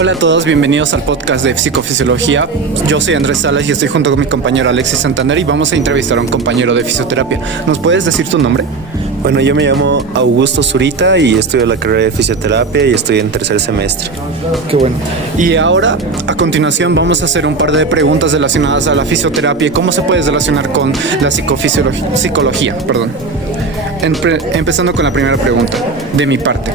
Hola a todos, bienvenidos al podcast de Psicofisiología. Yo soy Andrés Salas y estoy junto con mi compañero Alexis Santander y vamos a entrevistar a un compañero de fisioterapia. ¿Nos puedes decir tu nombre? Bueno, yo me llamo Augusto Zurita y estudio la carrera de fisioterapia y estoy en tercer semestre. Qué bueno. Y ahora, a continuación, vamos a hacer un par de preguntas relacionadas a la fisioterapia y cómo se puede relacionar con la psicología. Empezando con la primera pregunta, de mi parte.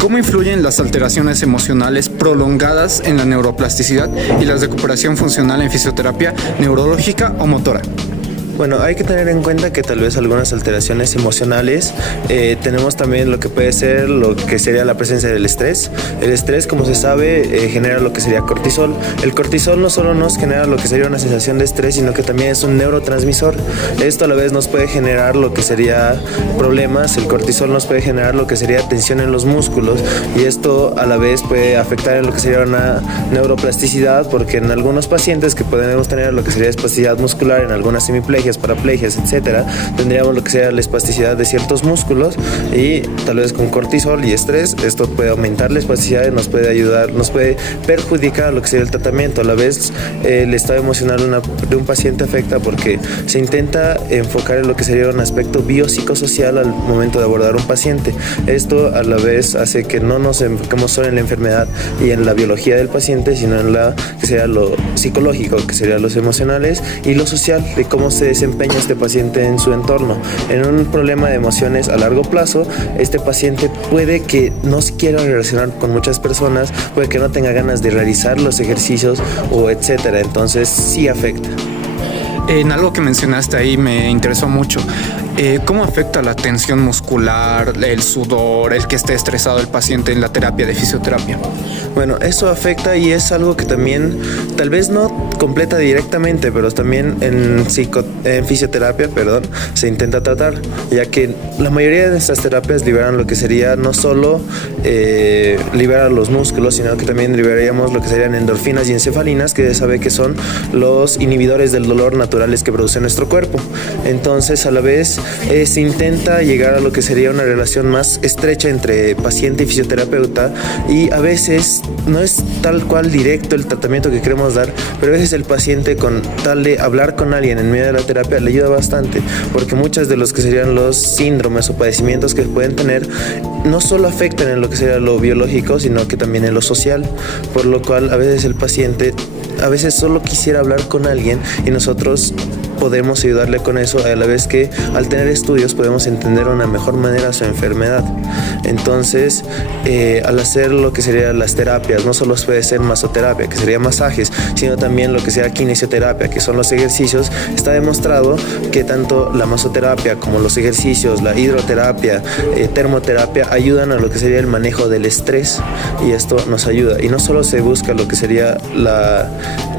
¿Cómo influyen las alteraciones emocionales prolongadas en la neuroplasticidad y la recuperación funcional en fisioterapia neurológica o motora? Bueno, hay que tener en cuenta que tal vez algunas alteraciones emocionales, tenemos también lo que puede ser lo que sería la presencia del estrés. El estrés, como se sabe, genera lo que sería cortisol. El cortisol no solo nos genera lo que sería una sensación de estrés, sino que también es un neurotransmisor. Esto a la vez nos puede generar lo que sería problemas. El cortisol nos puede generar lo que sería tensión en los músculos y esto a la vez puede afectar en lo que sería una neuroplasticidad, porque en algunos pacientes que podemos tener lo que sería espasticidad muscular, en algunas hemiplegias, paraplegias, etcétera, tendríamos lo que sea la espasticidad de ciertos músculos y tal vez con cortisol y estrés esto puede aumentar la espasticidad y nos puede ayudar, nos puede perjudicar lo que sería el tratamiento. A la vez el estado emocional de un paciente afecta porque se intenta enfocar en lo que sería un aspecto biopsicosocial al momento de abordar un paciente. Esto a la vez hace que no nos enfoquemos solo en la enfermedad y en la biología del paciente, sino en la que sería lo psicológico, que sería los emocionales y lo social, de cómo se desempeña este paciente en su entorno. En un problema de emociones a largo plazo, este paciente puede que no se quiera relacionar con muchas personas, puede que no tenga ganas de realizar los ejercicios o etcétera, entonces sí afecta. En algo que mencionaste ahí me interesó mucho. ¿Cómo afecta la tensión muscular, el sudor, el que esté estresado el paciente en la terapia de fisioterapia? Bueno, eso afecta y es algo que también, tal vez no completa directamente, pero también en fisioterapia, se intenta tratar, ya que la mayoría de estas terapias liberan lo que sería no solo liberar los músculos, sino que también liberaríamos lo que serían endorfinas y encefalinas, que se sabe que son los inhibidores del dolor naturales que produce nuestro cuerpo. Entonces, a la vez, se intenta llegar a lo que sería una relación más estrecha entre paciente y fisioterapeuta y a veces no es tal cual directo el tratamiento que queremos dar, pero a veces el paciente con tal de hablar con alguien en medio de la terapia le ayuda bastante, porque muchas de los que serían los síndromes o padecimientos que pueden tener no solo afectan en lo que sería lo biológico, sino que también en lo social, por lo cual a veces el paciente solo quisiera hablar con alguien y nosotros podemos ayudarle con eso, a la vez que al tener estudios podemos entender de una mejor manera su enfermedad. Entonces, al hacer lo que serían las terapias, no solo puede ser masoterapia, que sería masajes, sino también lo que sea kinesioterapia, que son los ejercicios. Está demostrado que tanto la masoterapia como los ejercicios, la hidroterapia, termoterapia, ayudan a lo que sería el manejo del estrés y esto nos ayuda. Y no solo se busca lo que sería la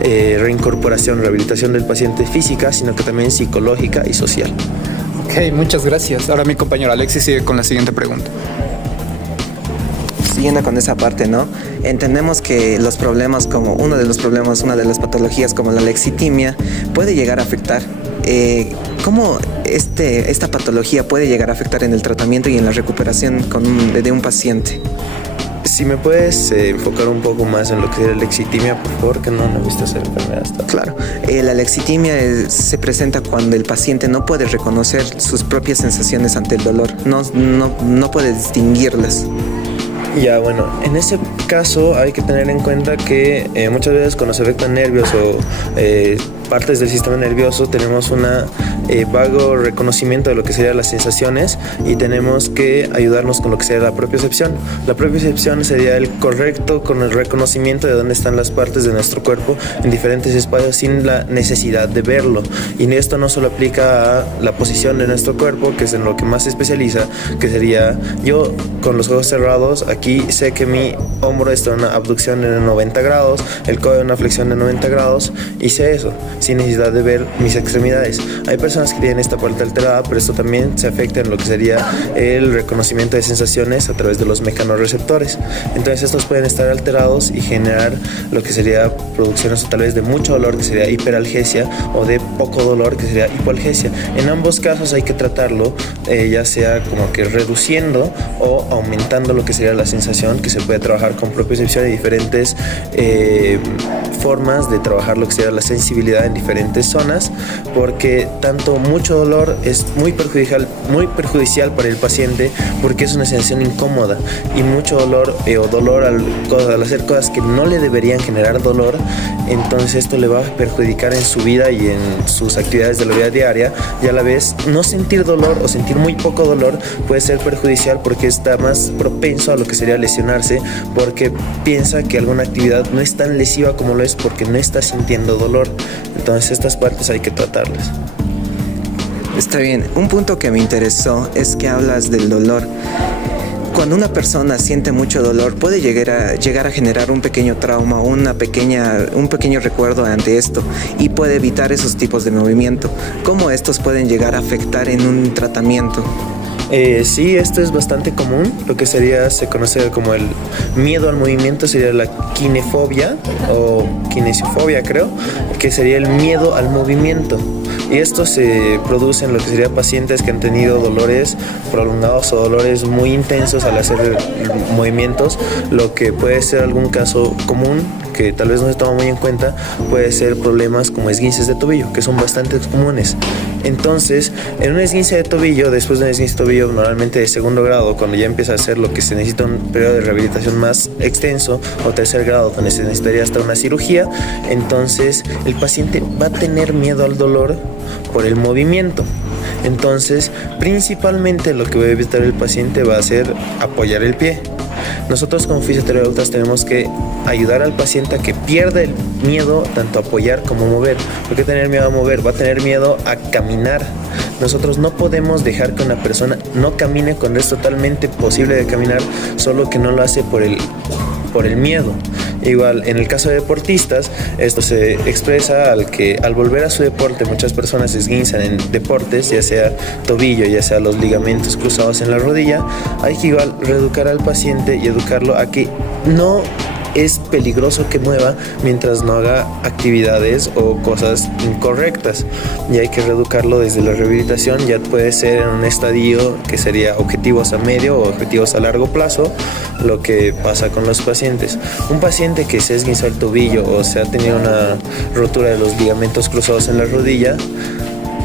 reincorporación, rehabilitación del paciente física, sino que también psicológica y social. Ok, muchas gracias. Ahora mi compañero Alexis sigue con la siguiente pregunta. Siguiendo con esa parte, ¿no? Entendemos que los problemas, como una de las patologías como la lexitimia, puede llegar a afectar. ¿Cómo esta patología puede llegar a afectar en el tratamiento y en la recuperación de un paciente? Si me puedes enfocar un poco más en lo que es la lexitimia, por favor, que no he visto esa enfermedad hasta. Claro, la lexitimia se presenta cuando el paciente no puede reconocer sus propias sensaciones ante el dolor, no puede distinguirlas. Ya, bueno, en ese caso hay que tener en cuenta que muchas veces cuando se afectan nervios o partes del sistema nervioso tenemos un vago reconocimiento de lo que serían las sensaciones y tenemos que ayudarnos con lo que sería la propiocepción. La propiocepción sería el correcto con el reconocimiento de dónde están las partes de nuestro cuerpo en diferentes espacios sin la necesidad de verlo. Y esto no solo aplica a la posición de nuestro cuerpo, que es en lo que más se especializa, que sería yo con los ojos cerrados, aquí sé que mi hombro está en una abducción de 90 grados, el codo en una flexión de 90 grados y sé eso. sin necesidad de ver mis extremidades. Hay personas que tienen esta parte alterada, pero esto también se afecta en lo que sería el reconocimiento de sensaciones a través de los mecanorreceptores. Entonces estos pueden estar alterados y generar lo que sería producciones tal vez de mucho dolor, que sería hiperalgesia, o de poco dolor, que sería hipoalgesia. En ambos casos hay que tratarlo, ya sea como que reduciendo o aumentando lo que sería la sensación, que se puede trabajar con propiocepción y diferentes formas de trabajar lo que sería la sensibilidad en diferentes zonas, porque tanto mucho dolor es muy perjudicial para el paciente, porque es una sensación incómoda, y mucho dolor o dolor al hacer cosas que no le deberían generar dolor, entonces esto le va a perjudicar en su vida y en sus actividades de la vida diaria, y a la vez no sentir dolor o sentir muy poco dolor puede ser perjudicial, porque está más propenso a lo que sería lesionarse, porque piensa que alguna actividad no es tan lesiva como lo es porque no está sintiendo dolor. Entonces estas partes hay que tratarlas. Está bien. Un punto que me interesó es que hablas del dolor. Cuando una persona siente mucho dolor, puede llegar a generar un pequeño trauma, un pequeño recuerdo ante esto, y puede evitar esos tipos de movimiento. ¿Cómo estos pueden llegar a afectar en un tratamiento? Sí, esto es bastante común. Lo que se conoce como el miedo al movimiento sería la kinefobia o kinesiofobia, creo, que sería el miedo al movimiento. Y esto se produce en lo que sería pacientes que han tenido dolores prolongados o dolores muy intensos al hacer movimientos. Lo que puede ser algún caso común que tal vez no se toma muy en cuenta puede ser problemas como esguinces de tobillo, que son bastante comunes. Entonces, en un esguince de tobillo, después de un esguince de tobillo normalmente de segundo grado, cuando ya empieza a ser lo que se necesita un periodo de rehabilitación más extenso, o tercer grado, donde se necesitaría hasta una cirugía, entonces el paciente va a tener miedo al dolor por el movimiento. Entonces, principalmente lo que va a evitar el paciente va a ser apoyar el pie. Nosotros como fisioterapeutas tenemos que ayudar al paciente a que pierda el miedo tanto a apoyar como a mover. ¿Por qué tener miedo a mover? Va a tener miedo a caminar. Nosotros no podemos dejar que una persona no camine cuando es totalmente posible de caminar, solo que no lo hace por el miedo. Igual, en el caso de deportistas, esto se expresa al volver a su deporte, muchas personas se esguinzan en deportes, ya sea tobillo, ya sea los ligamentos cruzados en la rodilla. Hay que igual reeducar al paciente y educarlo a que no es peligroso que mueva mientras no haga actividades o cosas incorrectas, y hay que reeducarlo desde la rehabilitación. Ya puede ser en un estadio que sería objetivos a medio o objetivos a largo plazo, lo que pasa con los pacientes. Un paciente que se esguinzó el tobillo o se ha tenido una rotura de los ligamentos cruzados en la rodilla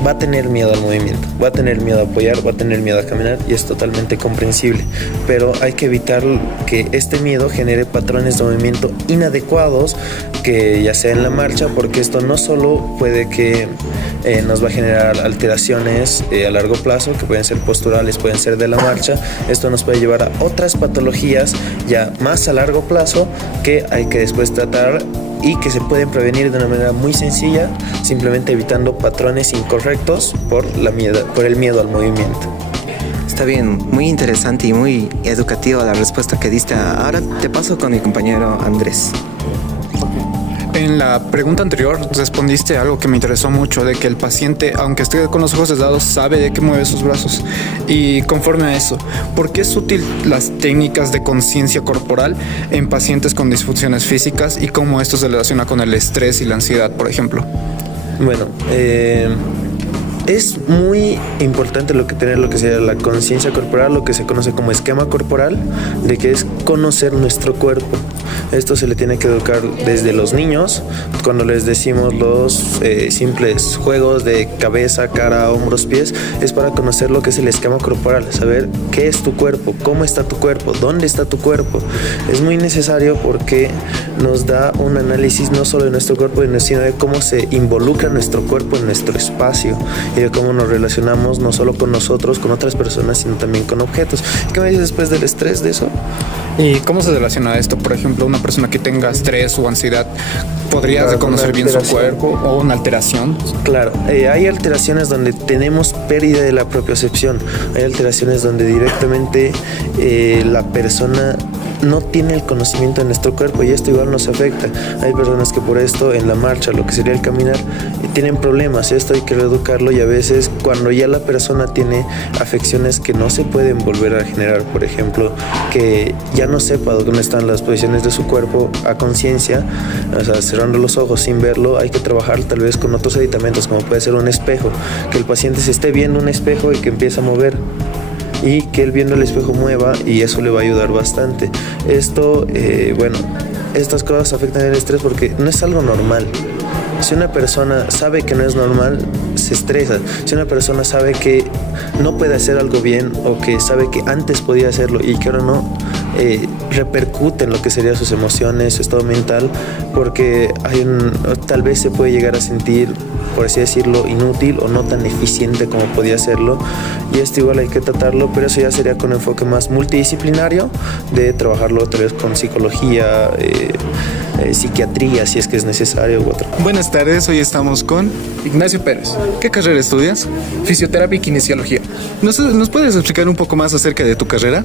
va a tener miedo al movimiento, va a tener miedo a apoyar, va a tener miedo a caminar, y es totalmente comprensible, pero hay que evitar que este miedo genere patrones de movimiento inadecuados, que ya sea en la marcha, porque esto no solo puede que nos va a generar alteraciones a largo plazo, que pueden ser posturales, pueden ser de la marcha. Esto nos puede llevar a otras patologías ya más a largo plazo que hay que después tratar y que se pueden prevenir de una manera muy sencilla, simplemente evitando patrones incorrectos por el miedo al movimiento. Está bien, muy interesante y muy educativa la respuesta que diste. Ahora te paso con mi compañero Andrés. En la pregunta anterior respondiste algo que me interesó mucho, de que el paciente, aunque esté con los ojos cerrados, sabe de qué mueve sus brazos. Y conforme a eso, ¿por qué es útil las técnicas de conciencia corporal en pacientes con disfunciones físicas y cómo esto se relaciona con el estrés y la ansiedad, por ejemplo? Bueno, es muy importante tener lo que sería la conciencia corporal, lo que se conoce como esquema corporal, de que es conocer nuestro cuerpo. Esto se le tiene que educar desde los niños, cuando les decimos los simples juegos de cabeza, cara, hombros, pies, es para conocer lo que es el esquema corporal, saber qué es tu cuerpo, cómo está tu cuerpo, dónde está tu cuerpo. Es muy necesario porque nos da un análisis no solo de nuestro cuerpo, sino de cómo se involucra nuestro cuerpo en nuestro espacio, y de cómo nos relacionamos no solo con nosotros, con otras personas, sino también con objetos. ¿Qué me dices después del estrés de eso? ¿Y cómo se relaciona esto? Por ejemplo, una persona que tenga estrés o ansiedad, ¿podría reconocer bien su cuerpo o una alteración? Claro, hay alteraciones donde tenemos pérdida de la propiocepción, hay alteraciones donde directamente la persona no tiene el conocimiento de nuestro cuerpo y esto igual nos afecta. Hay personas que por esto en la marcha, lo que sería el caminar, tienen problemas. Esto hay que reeducarlo y a veces cuando ya la persona tiene afecciones que no se pueden volver a generar, por ejemplo, que ya no sepa dónde están las posiciones de su cuerpo a conciencia, o sea, cerrando los ojos sin verlo, hay que trabajar tal vez con otros aditamentos como puede ser un espejo, que el paciente se esté viendo un espejo y que empiece a mover y que él viendo el espejo mueva y eso le va a ayudar bastante. Esto, estas cosas afectan el estrés porque no es algo normal. Si una persona sabe que no es normal, se estresa. Si una persona sabe que no puede hacer algo bien o que sabe que antes podía hacerlo y que ahora no, repercute en lo que serían sus emociones, su estado mental, porque tal vez se puede llegar a sentir, por así decirlo, inútil o no tan eficiente como podía hacerlo, y esto igual hay que tratarlo, pero eso ya sería con enfoque más multidisciplinario, de trabajarlo otra vez con psicología, psiquiatría si es que es necesario u otra. Buenas tardes, hoy estamos con Ignacio Pérez, ¿qué carrera estudias? fisioterapia y kinesiología. ¿Nos puedes explicar un poco más acerca de tu carrera?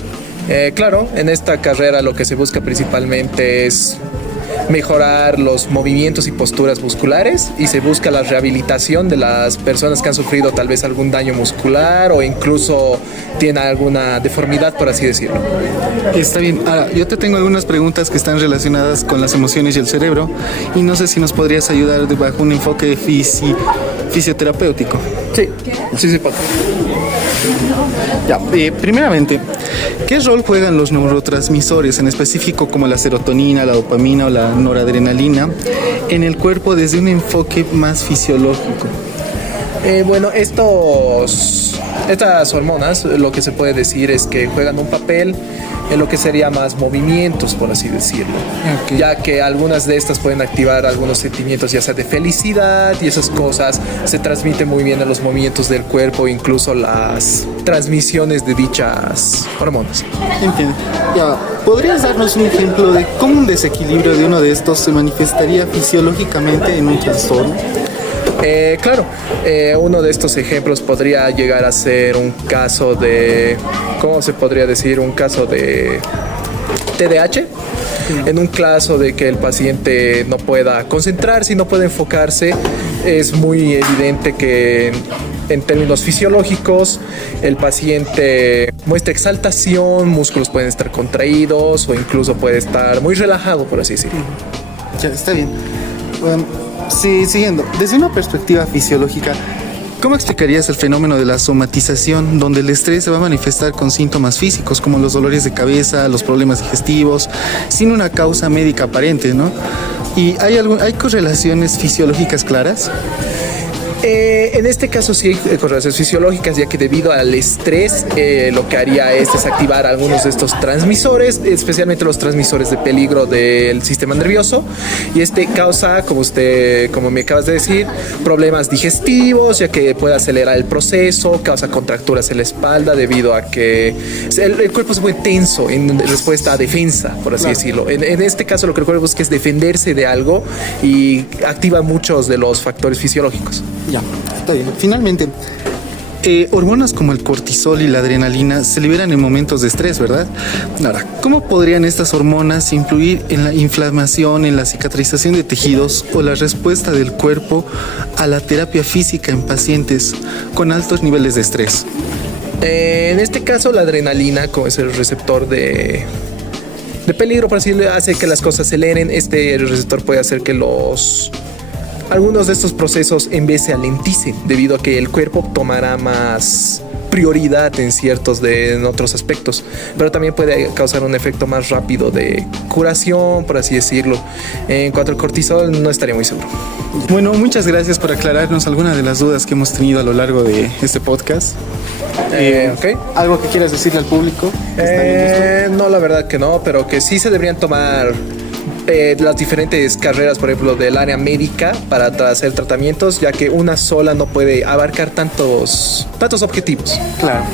Claro, en esta carrera lo que se busca principalmente es mejorar los movimientos y posturas musculares y se busca la rehabilitación de las personas que han sufrido tal vez algún daño muscular o incluso tienen alguna deformidad, por así decirlo. Está bien. Ahora, yo te tengo algunas preguntas que están relacionadas con las emociones y el cerebro y no sé si nos podrías ayudar bajo un enfoque fisioterapéutico. Sí, puedo. Ya, primeramente, ¿qué rol juegan los neurotransmisores, en específico como la serotonina, la dopamina o la noradrenalina, en el cuerpo desde un enfoque más fisiológico? Estas hormonas, lo que se puede decir es que juegan un papel en lo que sería más movimientos, por así decirlo. Okay. Ya que algunas de estas pueden activar algunos sentimientos, ya sea de felicidad, y esas cosas se transmiten muy bien en los movimientos del cuerpo, incluso las transmisiones de dichas hormonas. Entiendo. Ya, ¿podrías darnos un ejemplo de cómo un desequilibrio de uno de estos se manifestaría fisiológicamente en un trastorno? Claro, uno de estos ejemplos podría llegar a ser un caso de, ¿cómo se podría decir? Un caso de TDAH. En un caso de que el paciente no pueda concentrarse y no pueda enfocarse, es muy evidente que en términos fisiológicos el paciente muestra exaltación, músculos pueden estar contraídos o incluso puede estar muy relajado, por así decirlo. Ya, está bien. Bueno, sí, siguiendo, desde una perspectiva fisiológica, ¿cómo explicarías el fenómeno de la somatización, donde el estrés se va a manifestar con síntomas físicos como los dolores de cabeza, los problemas digestivos, sin una causa médica aparente, ¿no? ¿Y hay correlaciones fisiológicas claras? En este caso sí hay correlaciones fisiológicas, ya que debido al estrés lo que haría es desactivar algunos de estos transmisores, especialmente los transmisores de peligro del sistema nervioso, y este causa, como me acabas de decir, problemas digestivos, ya que puede acelerar el proceso, causa contracturas en la espalda debido a que el cuerpo se pone tenso en respuesta a defensa, por así decirlo. En este caso lo que el cuerpo busca es defenderse de algo y activa muchos de los factores fisiológicos. Ya, está bien. Finalmente, hormonas como el cortisol y la adrenalina se liberan en momentos de estrés, ¿verdad? Ahora, ¿cómo podrían estas hormonas influir en la inflamación, en la cicatrización de tejidos o la respuesta del cuerpo a la terapia física en pacientes con altos niveles de estrés? En este caso, la adrenalina, como es el receptor de peligro, por así decirlo, hace que las cosas se aceleren. Este receptor puede hacer que algunos de estos procesos en vez se alenticen debido a que el cuerpo tomará más prioridad en otros aspectos, pero también puede causar un efecto más rápido de curación, por así decirlo. En cuanto al cortisol, no estaría muy seguro. Bueno, muchas gracias por aclararnos algunas de las dudas que hemos tenido a lo largo de este podcast. Okay. ¿Algo que quieras decirle al público? No, la verdad que no, pero que sí se deberían tomar las diferentes carreras, por ejemplo, del área médica para hacer tratamientos, ya que una sola no puede abarcar tantos objetivos. Claro.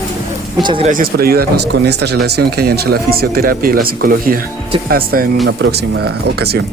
Muchas gracias por ayudarnos con esta relación que hay entre la fisioterapia y la psicología. Hasta en una próxima ocasión.